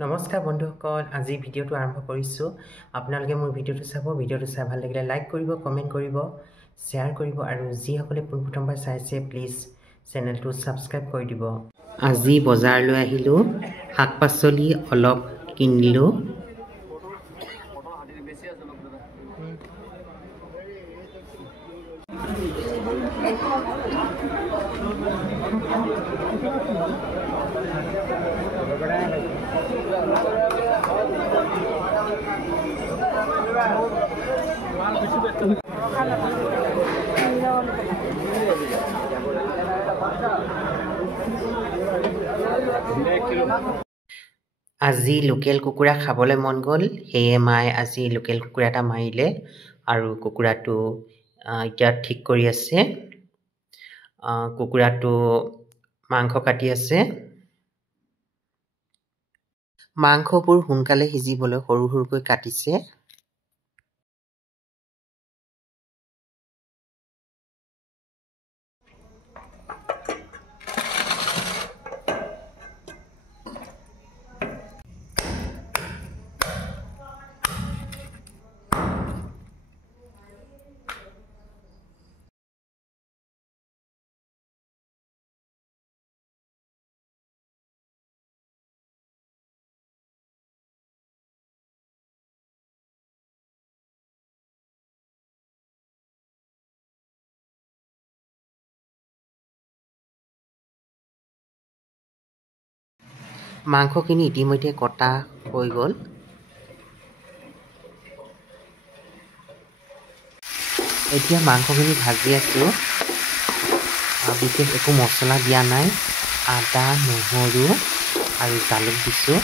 নমস্কাৰ বন্ধুসকল, আজি ভিডিঅ'টো আৰম্ভ কৰিছোঁ। আপোনালোকে মোৰ ভিডিঅ'টো চাব, ভিডিঅ'টো চাই ভাল লাগিলে লাইক কৰিব, কমেণ্ট কৰিব, শ্বেয়াৰ কৰিব আৰু যিসকলে পোনপ্ৰথমবাৰ চাইছে প্লিজ চেনেলটো ছাবস্ক্ৰাইব কৰি দিব। আজি বজাৰলৈ আহিলোঁ, শাক পাচলি অলপ কিনিলোঁ। আজি লোকেল কুকুৰা খাবলৈ মন গ'ল, সেয়ে মায়ে আজি লোকেল কুকুৰা এটা মাৰিলে আৰু কুকুৰাটো এতিয়া ঠিক কৰি আছে। কুকুৰাটো মাংস কাটি আছে। মাংসবোৰ সোনকালে সিজিবলৈ সৰু সৰুকৈ কাটিছে। মাংসখিনি ইতিমধ্যে কটা হৈ গ'ল। এতিয়া মাংসখিনি ভাজি আছোঁ। বিশেষ একো মছলা দিয়া নাই। আদা, নহৰু আৰু জালুক দিছোঁ।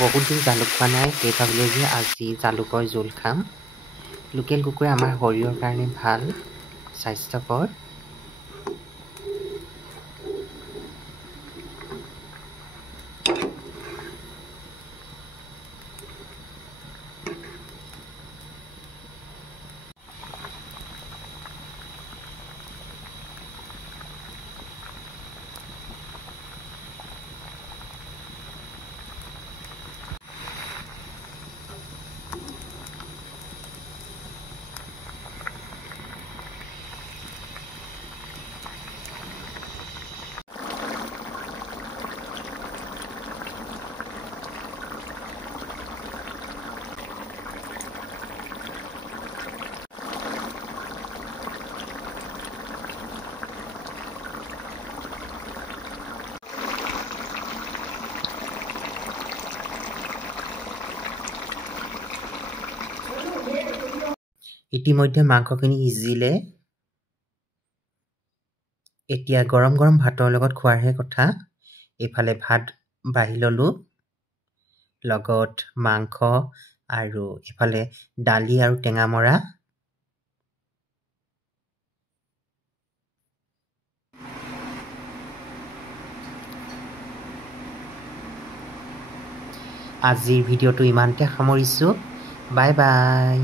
বহুত দিন জালুক খোৱা নাই, সেই ভাবিলোঁ যে আজি জালুকৰ জোল খাম। লোকেল কুকুৰা আমাৰ শৰীৰৰ কাৰণে ভাল, স্বাস্থ্যকৰ। ইতিমধ্যে মাংসখিনি সিজিলে। এতিয়া গৰম গৰম ভাতৰ লগত খোৱাৰহে কথা। এইফালে ভাত বাঢ়ি ল'লোঁ, লগত মাংস আৰু এইফালে দালি আৰু টেঙামৰা। আজিৰ ভিডিঅ'টো ইমানতে সামৰিছোঁ। Bye bye.